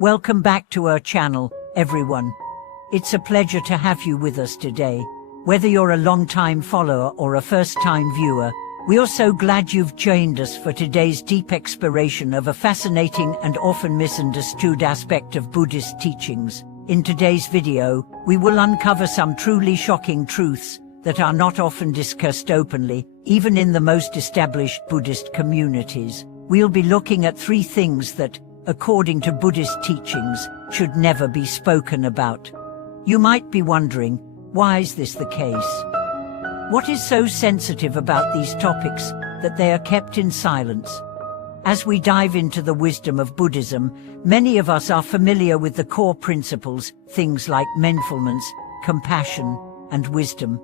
Welcome back to our channel, everyone. It's a pleasure to have you with us today. Whether you're a long-time follower or a first-time viewer, we are so glad you've joined us for today's deep exploration of a fascinating and often misunderstood aspect of Buddhist teachings. In today's video, we will uncover some truly shocking truths that are not often discussed openly, even in the most established Buddhist communities. We'll be looking at 3 things that, according to Buddhist teachings, should never be spoken about. You might be wondering, why is this the case? What is so sensitive about these topics that they are kept in silence? As we dive into the wisdom of Buddhism, many of us are familiar with the core principles, things like mindfulness, compassion, and wisdom.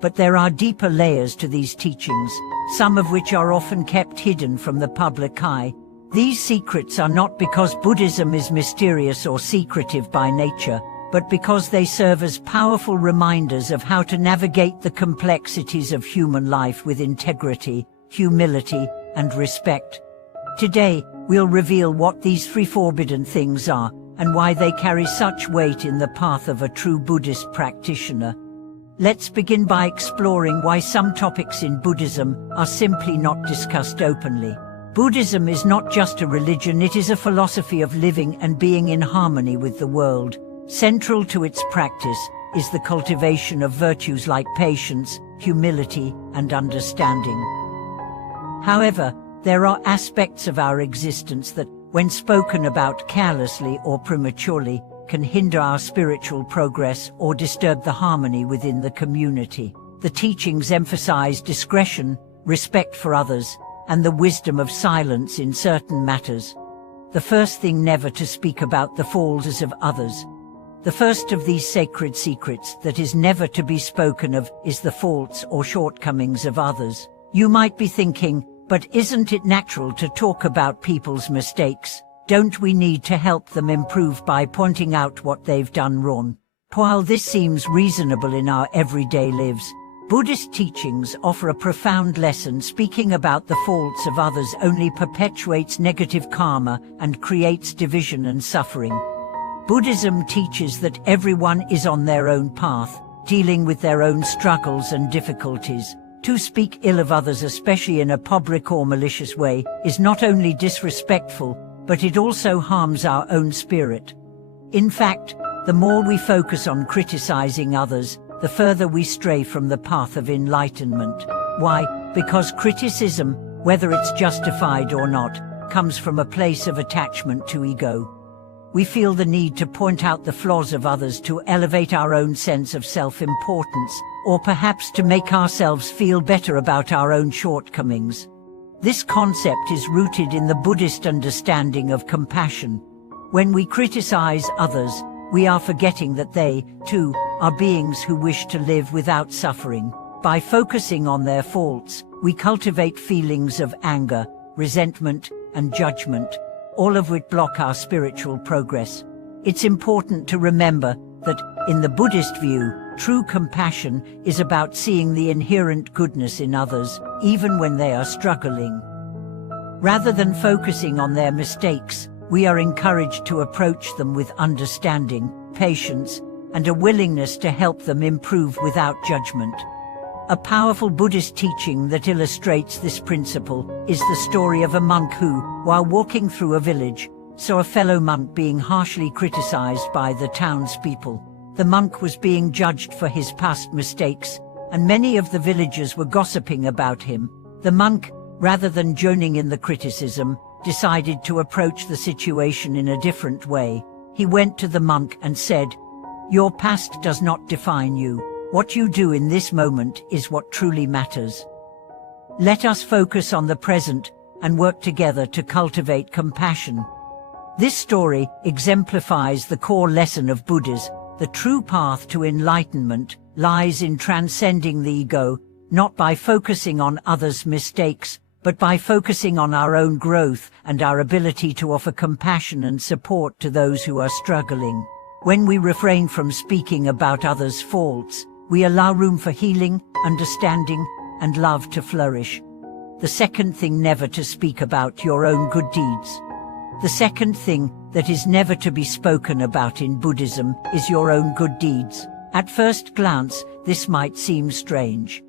But there are deeper layers to these teachings, some of which are often kept hidden from the public eye. These secrets are not because Buddhism is mysterious or secretive by nature, but because they serve as powerful reminders of how to navigate the complexities of human life with integrity, humility, and respect. Today, we'll reveal what these 3 forbidden things are, and why they carry such weight in the path of a true Buddhist practitioner. Let's begin by exploring why some topics in Buddhism are simply not discussed openly. Buddhism is not just a religion, it is a philosophy of living and being in harmony with the world. Central to its practice is the cultivation of virtues like patience, humility, and understanding. However, there are aspects of our existence that, when spoken about carelessly or prematurely, can hinder our spiritual progress or disturb the harmony within the community. The teachings emphasize discretion, respect for others, and the wisdom of silence in certain matters. The first thing never to speak about the faults of others. The first of these sacred secrets that is never to be spoken of is the faults or shortcomings of others. You might be thinking, but isn't it natural to talk about people's mistakes? Don't we need to help them improve by pointing out what they've done wrong? While this seems reasonable in our everyday lives, Buddhist teachings offer a profound lesson. Speaking about the faults of others only perpetuates negative karma and creates division and suffering. Buddhism teaches that everyone is on their own path, dealing with their own struggles and difficulties. To speak ill of others, especially in a public or malicious way, is not only disrespectful, but it also harms our own spirit. In fact, the more we focus on criticizing others, the further we stray from the path of enlightenment. Why? Because criticism, whether it's justified or not, comes from a place of attachment to ego. We feel the need to point out the flaws of others to elevate our own sense of self-importance, or perhaps to make ourselves feel better about our own shortcomings. This concept is rooted in the Buddhist understanding of compassion. When we criticize others, we are forgetting that they, too, are beings who wish to live without suffering. By focusing on their faults, we cultivate feelings of anger, resentment, and judgment, all of which block our spiritual progress. It's important to remember that, in the Buddhist view, true compassion is about seeing the inherent goodness in others, even when they are struggling. Rather than focusing on their mistakes, we are encouraged to approach them with understanding, patience, and a willingness to help them improve without judgment. A powerful Buddhist teaching that illustrates this principle is the story of a monk who, while walking through a village, saw a fellow monk being harshly criticized by the townspeople. The monk was being judged for his past mistakes, and many of the villagers were gossiping about him. The monk, rather than joining in the criticism, decided to approach the situation in a different way. He went to the monk and said, "Your past does not define you. What you do in this moment is what truly matters. Let us focus on the present and work together to cultivate compassion." This story exemplifies the core lesson of Buddhism. The true path to enlightenment lies in transcending the ego, not by focusing on others' mistakes, but by focusing on our own growth and our ability to offer compassion and support to those who are struggling. When we refrain from speaking about others' faults, we allow room for healing, understanding, and love to flourish. The second thing, never to speak about your own good deeds. The second thing that is never to be spoken about in Buddhism is your own good deeds. At first glance, this might seem strange.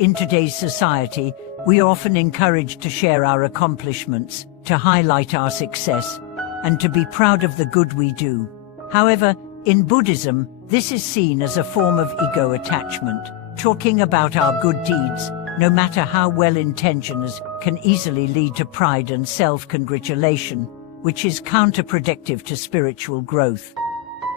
In today's society, we are often encouraged to share our accomplishments, to highlight our success, and to be proud of the good we do. However, in Buddhism, this is seen as a form of ego attachment. Talking about our good deeds, no matter how well-intentioned, can easily lead to pride and self-congratulation, which is counterproductive to spiritual growth.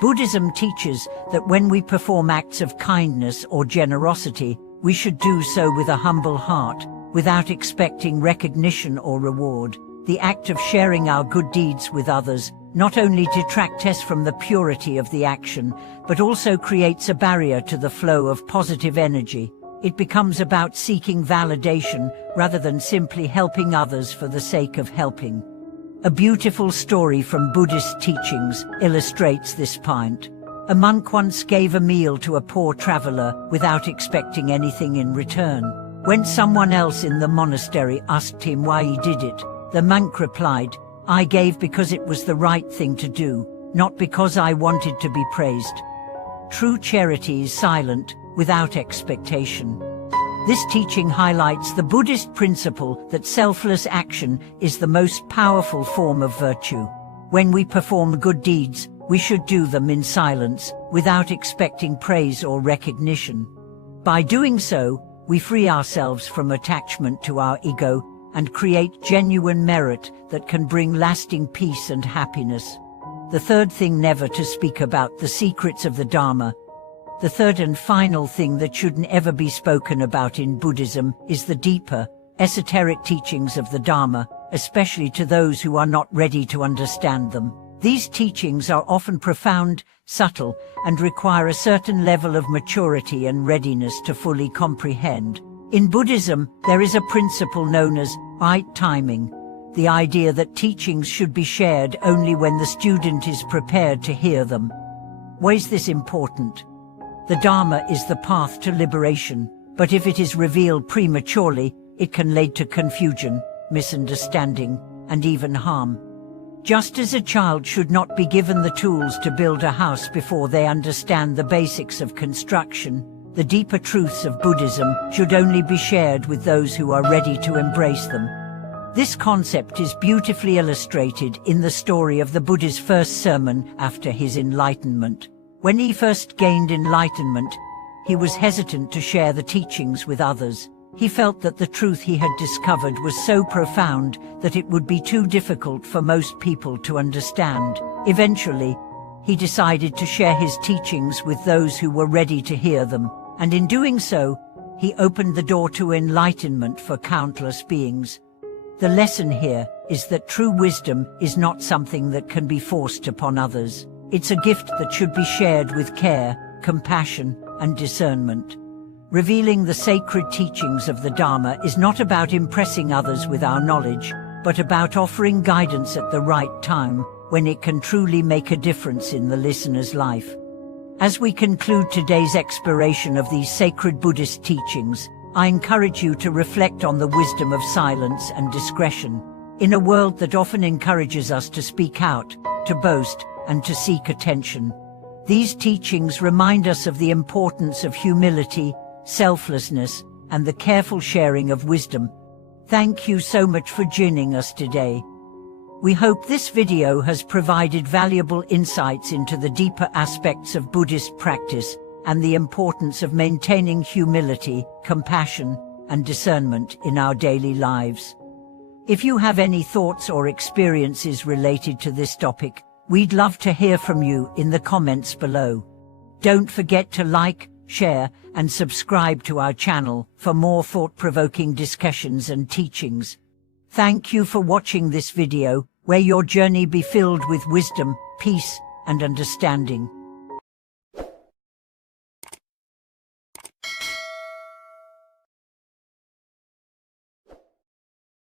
Buddhism teaches that when we perform acts of kindness or generosity, we should do so with a humble heart, without expecting recognition or reward. The act of sharing our good deeds with others not only detracts us from the purity of the action, but also creates a barrier to the flow of positive energy. It becomes about seeking validation rather than simply helping others for the sake of helping. A beautiful story from Buddhist teachings illustrates this point. A monk once gave a meal to a poor traveler without expecting anything in return. When someone else in the monastery asked him why he did it, the monk replied, "I gave because it was the right thing to do, not because I wanted to be praised." True charity is silent, without expectation. This teaching highlights the Buddhist principle that selfless action is the most powerful form of virtue. When we perform good deeds, we should do them in silence, without expecting praise or recognition. By doing so, we free ourselves from attachment to our ego and create genuine merit that can bring lasting peace and happiness. The third thing never to speak about: the secrets of the Dharma. The third and final thing that shouldn't ever be spoken about in Buddhism is the deeper, esoteric teachings of the Dharma, especially to those who are not ready to understand them. These teachings are often profound, subtle, and require a certain level of maturity and readiness to fully comprehend. In Buddhism, there is a principle known as right timing, the idea that teachings should be shared only when the student is prepared to hear them. Why is this important? The Dharma is the path to liberation, but if it is revealed prematurely, it can lead to confusion, misunderstanding, and even harm. Just as a child should not be given the tools to build a house before they understand the basics of construction, the deeper truths of Buddhism should only be shared with those who are ready to embrace them. This concept is beautifully illustrated in the story of the Buddha's first sermon after his enlightenment. When he first gained enlightenment, he was hesitant to share the teachings with others. He felt that the truth he had discovered was so profound that it would be too difficult for most people to understand. Eventually, he decided to share his teachings with those who were ready to hear them, and in doing so, he opened the door to enlightenment for countless beings. The lesson here is that true wisdom is not something that can be forced upon others. It's a gift that should be shared with care, compassion, and discernment. Revealing the sacred teachings of the Dharma is not about impressing others with our knowledge, but about offering guidance at the right time, when it can truly make a difference in the listener's life. As we conclude today's exploration of these sacred Buddhist teachings, I encourage you to reflect on the wisdom of silence and discretion. In a world that often encourages us to speak out, to boast, and to seek attention, these teachings remind us of the importance of humility, selflessness, and the careful sharing of wisdom. Thank you so much for joining us today. We hope this video has provided valuable insights into the deeper aspects of Buddhist practice and the importance of maintaining humility, compassion, and discernment in our daily lives. If you have any thoughts or experiences related to this topic, we'd love to hear from you in the comments below. Don't forget to like, share, and subscribe to our channel for more thought-provoking discussions and teachings. Thank you for watching this video, where your journey be filled with wisdom, peace, and understanding.